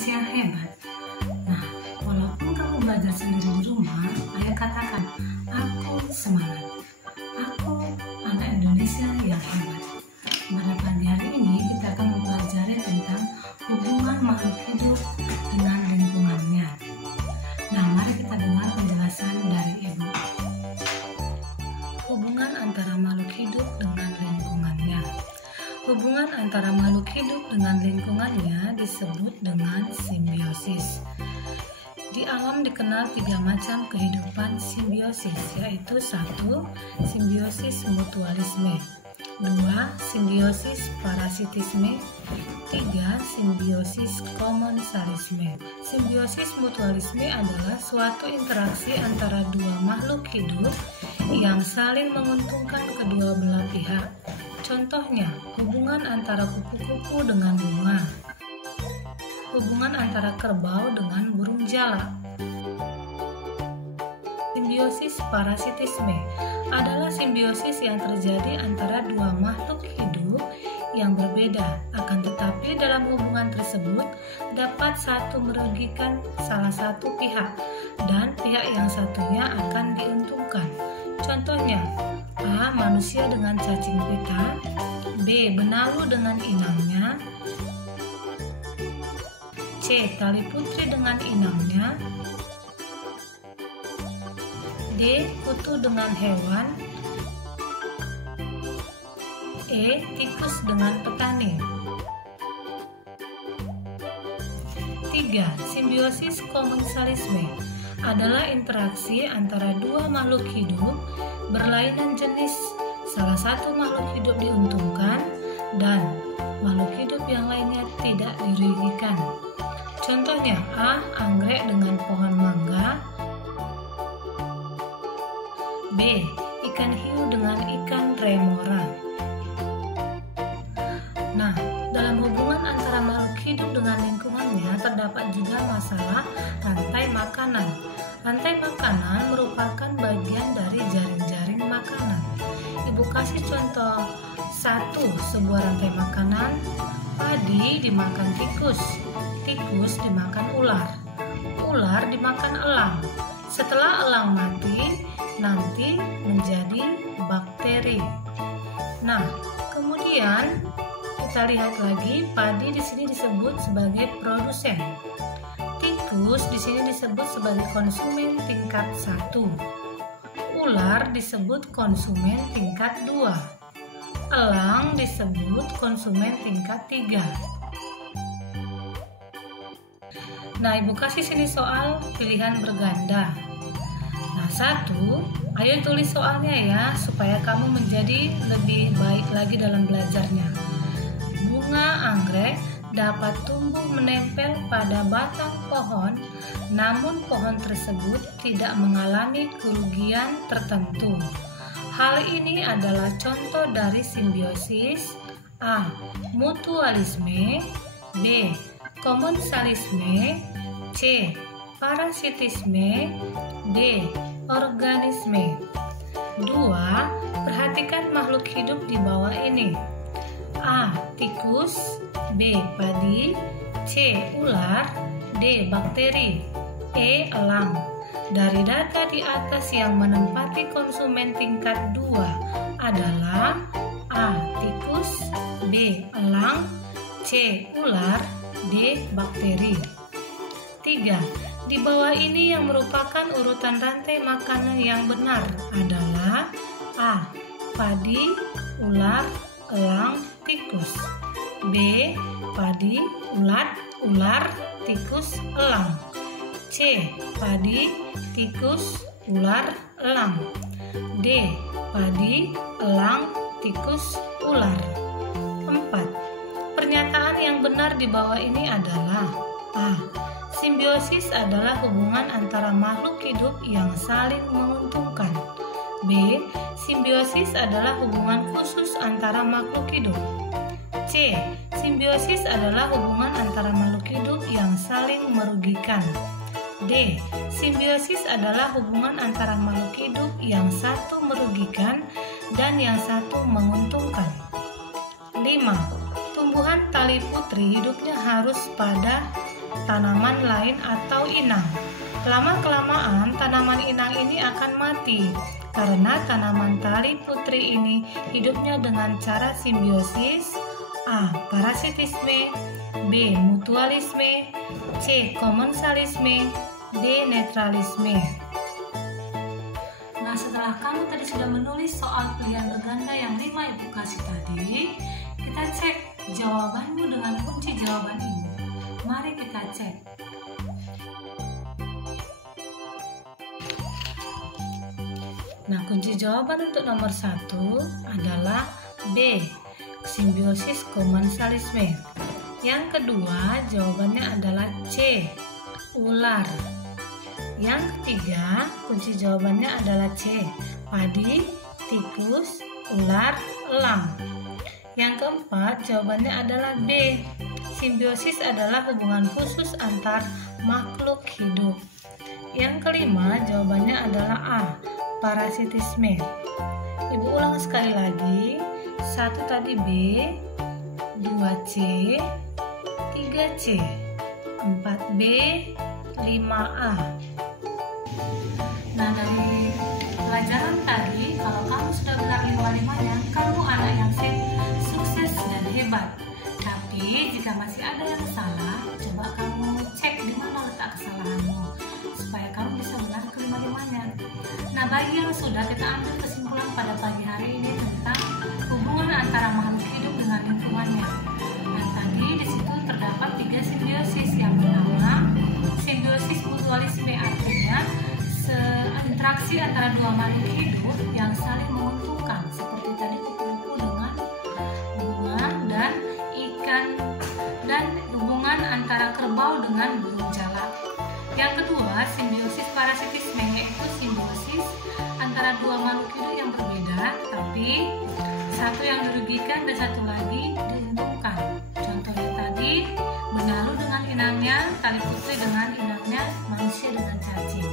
Indonesia hebat. Nah, walaupun kamu belajar sendiri di rumah, ayah katakan, aku semangat. Aku anak Indonesia yang hebat. Pada pagi hari ini kita akan mempelajari tentang hubungan makhluk hidup dengan lingkungannya. Nah, mari kita dengar penjelasan dari Ibu. Hubungan antara makhluk hidup dengan lingkungannya. Hubungan antara makhluk hidup dengan lingkungannya disebut dengan simbiosis. Di alam dikenal 3 macam kehidupan simbiosis, yaitu 1. Simbiosis mutualisme, 2. Simbiosis parasitisme, 3. Simbiosis komensalisme. Simbiosis mutualisme adalah suatu interaksi antara dua makhluk hidup yang saling menguntungkan kedua belah pihak. Contohnya, hubungan antara kupu-kupu dengan bunga, hubungan antara kerbau dengan burung jalak. Simbiosis parasitisme adalah simbiosis yang terjadi antara dua makhluk hidup yang berbeda, akan tetapi dalam hubungan tersebut dapat satu merugikan salah satu pihak dan pihak yang satunya akan diuntungkan. Contohnya, A. Manusia dengan cacing pita, B. Benalu dengan inangnya, C. Tali putri dengan inangnya, D. Kutu dengan hewan, E. Tikus dengan petani. 3. Simbiosis komensalisme adalah interaksi antara dua makhluk hidup berlainan jenis. Salah satu makhluk hidup diuntungkan dan makhluk hidup yang lainnya tidak dirugikan. Contohnya, A. Anggrek dengan pohon mangga, B. Ikan hiu dengan ikan remora. Nah, dalam hubungan antara makhluk hidup dengan lingkungannya terdapat juga masalah rantai makanan. Rantai makanan merupakan bagian dari jaring-jaring makanan. Ibu kasih contoh. 1. Sebuah rantai makanan. Padi dimakan tikus, tikus dimakan ular, ular dimakan elang. Setelah elang mati, nanti menjadi bakteri. Nah, kemudian kita lihat lagi, padi di sini disebut sebagai produsen. Tikus di sini disebut sebagai konsumen tingkat 1. Ular disebut konsumen tingkat 2. Elang disebut konsumen tingkat 3. Nah, Ibu kasih sini soal pilihan berganda. Nah, 1, ayo tulis soalnya ya, supaya kamu menjadi lebih baik lagi dalam belajarnya. Bunga anggrek dapat tumbuh menempel pada batang pohon, namun pohon tersebut tidak mengalami kerugian tertentu. Hal ini adalah contoh dari simbiosis. A. Mutualisme, B. Komensalisme, C. Parasitisme, D. Organisme. 2. Perhatikan makhluk hidup di bawah ini. A. Tikus, B. Padi, C. Ular, D. Bakteri, E. Elang. Dari data di atas yang menempati konsumen tingkat 2 adalah A. Tikus, B. Elang, C. Ular, D. Bakteri. 3. Di bawah ini yang merupakan urutan rantai makanan yang benar adalah A. Padi, ular, elang, tikus, B. Padi, ular, tikus, elang, C. Padi, tikus, ular, elang, D. Padi, elang, tikus, ular. 4. Pernyataan yang benar di bawah ini adalah A. Simbiosis adalah hubungan antara makhluk hidup yang saling menguntungkan. B. Simbiosis adalah hubungan khusus antara makhluk hidup. C. Simbiosis adalah hubungan antara makhluk hidup yang saling merugikan. D. Simbiosis adalah hubungan antara makhluk hidup yang satu merugikan dan yang satu menguntungkan. 5. Tumbuhan tali putri hidupnya harus pada tanaman lain atau inang. Lama-kelamaan tanaman inang ini akan mati karena tanaman tali putri ini hidupnya dengan cara simbiosis: A. Parasitisme, B. Mutualisme, C. Komensalisme, D. Netralisme. Nah, setelah kamu tadi sudah menulis soal pilihan berganda yang 5 ibu kasih tadi, kita cek jawabanmu dengan kunci jawaban ini. Mari kita cek. Nah, kunci jawaban untuk nomor 1 adalah B. Simbiosis komensalisme. Yang kedua jawabannya adalah C. Ular. Yang ketiga, kunci jawabannya adalah C. Padi, tikus, ular, elang. Yang keempat, jawabannya adalah B. Simbiosis adalah hubungan khusus antar makhluk hidup. Yang kelima, jawabannya adalah A. Parasitisme. Ibu ulang sekali lagi. 1 tadi B, 2C, 3C, 4B, 5A. Nah, dari pelajaran tadi, kalau kamu sudah benar 5-5-nya, kamu anak yang sukses dan hebat. Tapi jika masih ada yang salah, coba kamu cek di mana letak kesalahanmu supaya kamu bisa benar ke 5-5-nya. Nah, bagi yang sudah, kita ambil kesimpulan pada pagi hari ini tentang hubungan antara makhluk hidup dengan lingkungannya. Dan tadi di situ terdapat 3 simbiosis. Yang pertama, simbiosis mutualisme, artinya interaksi antara dua makhluk hidup yang saling menguntungkan, seperti tadi kupu-kupu dengan bunga dan ikan, dan hubungan antara kerbau dengan burung jalak. Yang kedua, simbiosis parasitisme, yaitu simbiosis antara dua makhluk hidup yang berbeda, tapi satu yang dirugikan dan satu lagi diuntungkan. Contohnya tadi, benalu dengan inangnya, tali putri dengan inangnya, manusia dengan cacing.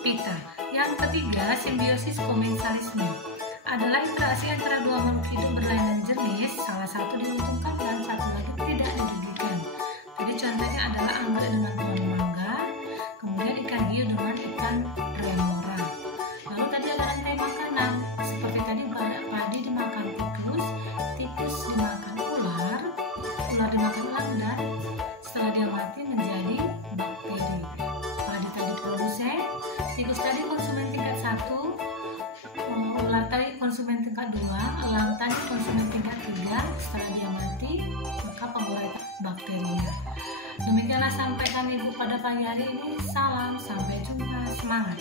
Pita. Yang ketiga, simbiosis komensalisme adalah interaksi antara dua makhluk hidup berlainan jenis, salah satu diuntungkan dan satu lagi tidak dirugikan. Jadi contohnya adalah anggrek dengan pohon mangga, kemudian ikan hiu dengan ikan remora. Lalu tadi ada rantai makanan, seperti tadi padi dimakan tikus, tikus dimakan ular, ular dimakan elang, dan setelah dia mati menjadi bakteri. Padi tadi produsen, tikus tadi konsumen tingkat 1, ular tadi konsumen tingkat 2, elang tadi konsumen tingkat 3. Setelah dia mati, maka pengurai bakterinya. Demikianlah sampaikan Ibu pada pagi hari ini. Salam, sampai jumpa, semangat.